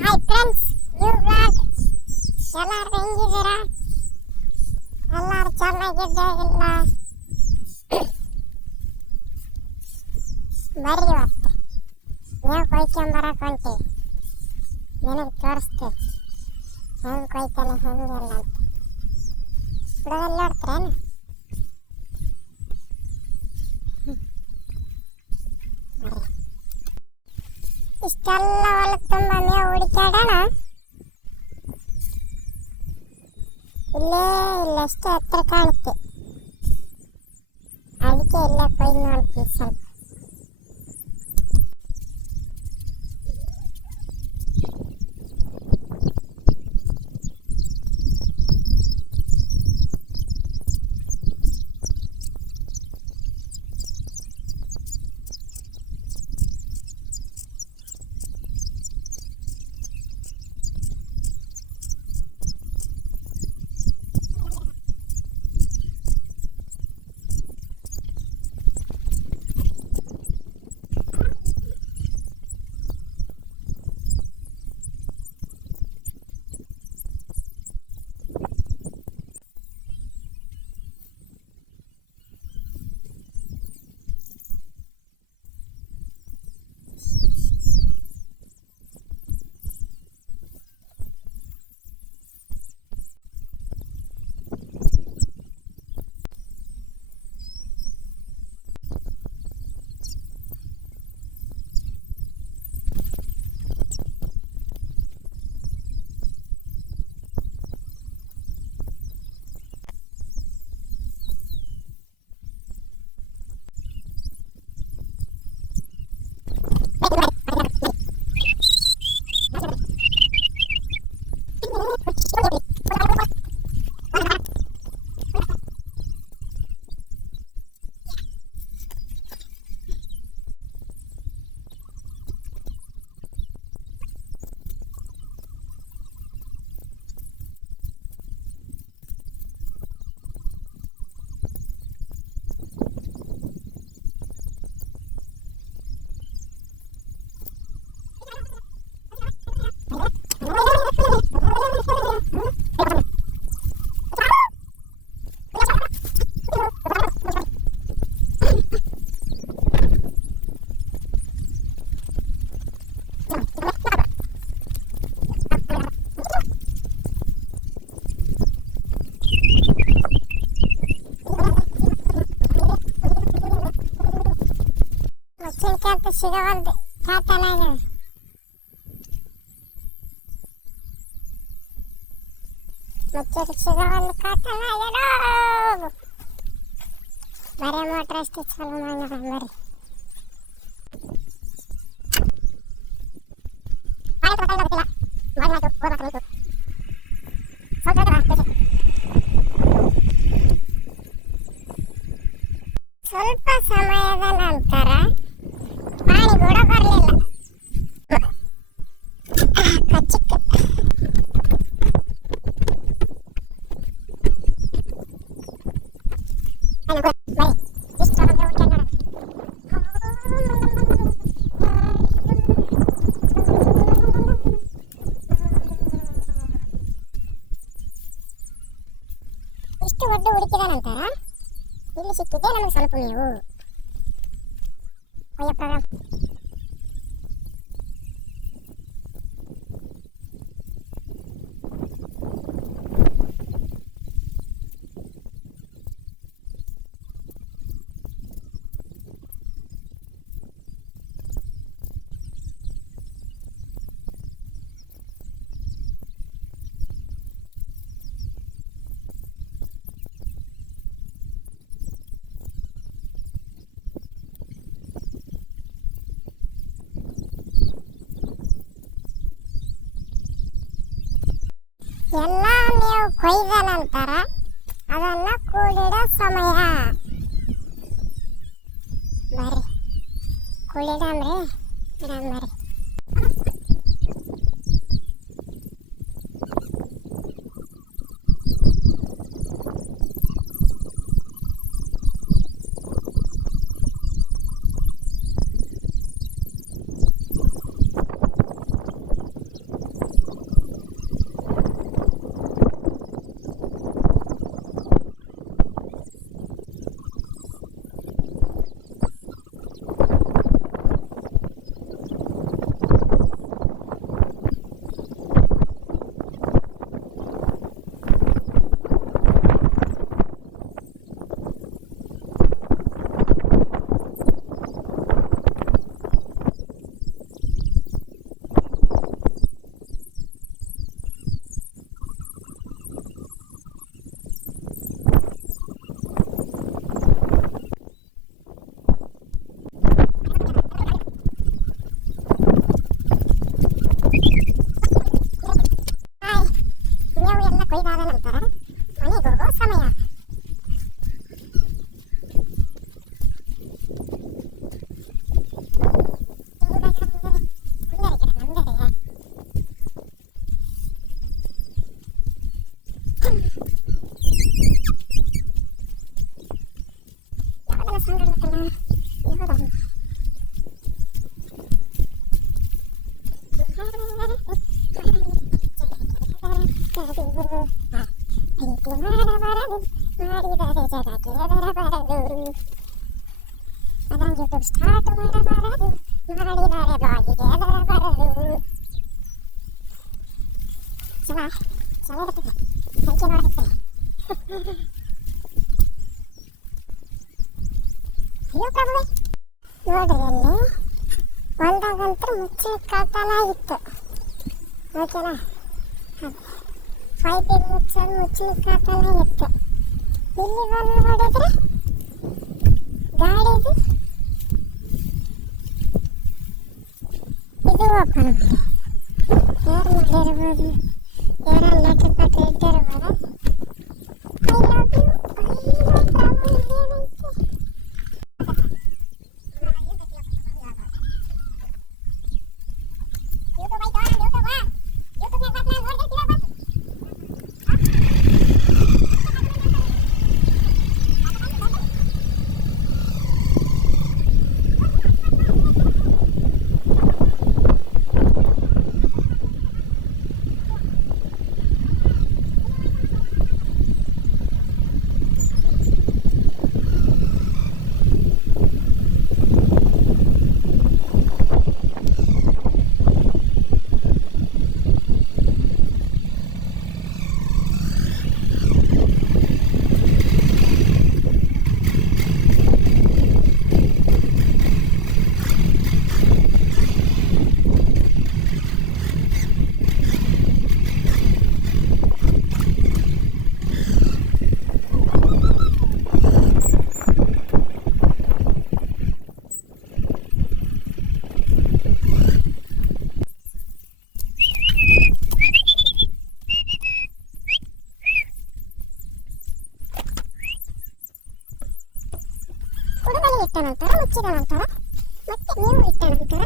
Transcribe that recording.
Hi friends, new blog. ಎಲ್ಲರೂ ಹೆಂಗಿದ್ದೀರಾ? ಎಲ್ಲರೂ ಚೆನ್ನಾಗಿದ್ದಾಗಿಲ್ಲ? ಬರ್ರಿ, ಇವತ್ತು ನೀವು ಕೊಯ್ಕೊಂಬರಕ್ಕೆ ಹೊಂಟೀವಿ. ನಿನಗೆ ತೋರಿಸ್ತೀವಿ ಹೆಂಗೆ ಕೊಯ್ತಾನೆ ಹೆಂಗೆಲ್ಲ ಅಂತ. ಹುಡುಗಲ್ಲಿ ನೋಡ್ತೀರೇನು? ಇಷ್ಟೆಲ್ಲ ಹೊಲಕ್ಕೆ ತುಂಬ ಮೇವು ಹುಡುಕಾಡೋಣ. ಇಲ್ಲಷ್ಟು ಹತ್ರ ಕಾಣುತ್ತೆ, ಅದಕ್ಕೆ ಇಲ್ಲೇ ಕೊಯ್ದು ನೋಡ್ತೀವಿ ಸ್ವಲ್ಪ. ಅಂತ ಸಿಗವಲ್ದು ಕಾಟನಾಗ. ಮಚ್ಚರಿಗೆ ಸಿಗವಲ್ದು ಕಾಟನಾಗ. ಬರೇ ಮೋಟ್ರ್ ಅಷ್ಟೇ ಚಾಲು ಮಾಡೋಣ ಬರ್ರಿ. ಸ್ವಲ್ಪ ಸಮಯದ ನಂತರ ಪಾಣಿ ಕೂಡ ಬರಲಿಲ್ಲ. ಕಚ್ಚಿಕ್ಕ ಇಷ್ಟು ಒಡ್ಡು ಹುಡುಕಿದ ನಂತರ ಇಲ್ಲಿ ಸಿಕ್ಕಿದ್ದೆ ನಮಗೆ ಸ್ವಲ್ಪ ಮೇವು. ಅಯ್ಯಪ್ಪ, ಎಲ್ಲ ನೀವು ಕೊಯ್ದ ನಂತರ ಅದನ್ನು ಕೂಡಿಡೋ ಸಮಯ. ಬರ್ರಿ ಕೂಡಿಡಮ್ರಿ, ಬರ್ರಿ. ಮಾಡಿದರೆ ಜಗಕ್ಕೆ ಹೆದರಬಾರದು. ಅದನ್ನು ಯೂಟ್ಯೂಬ್ ಸ್ಟಾರ್ಟ್ ಮಾಡಬಾರದು, ಮಾಡಿದರೆ ಬ್ಲಾಗಿಗೆ ಹೆದರಬಾರದು. ಚೆನ್ನಾಗಿರ್ತದೆ, ಸಂಖ್ಯೆ ನೋಡುತ್ತದೆ. ಅಯ್ಯೋ ಪ್ರಭುವೆ, ನೋಡ್ರಿ ಅಲ್ಲಿ ಹೊಲ್ದಾಗಂತೂ ಮುಚ್ಚಿಟ್ಕಾತಲ್ಲ ಇತ್ತು, ಓಕೆನಾ? ಪೈಪಿಗೆ ಮುಚ್ಚಲಿಕ್ಕಾತಲ್ಲ ಇತ್ತು. ಇಲ್ಲಿ ಬಂದು ನೋಡಿದ್ರೆ ಗಾಡಿದು ಇದು ಓಪನ್ ಮಾಡಿ ಯಾರು ಮಾಡಿರ್ಬೋದು, ಯಾರು ಲೆಕ್ಕ ಪತ್ರ ಇಟ್ಟಿರ್ಬೋದು. ಐ ಲವ್ ಯು, ಅಯ್ಯೋ ಪ್ರಭು ಇದೇನೈತೆ? ಇಟ್ಟ ನಂತರ ಮುಚ್ಚಿದ ನಂತರ ಮತ್ತೆ ನೀವು ಇಟ್ಟ ನಂತರ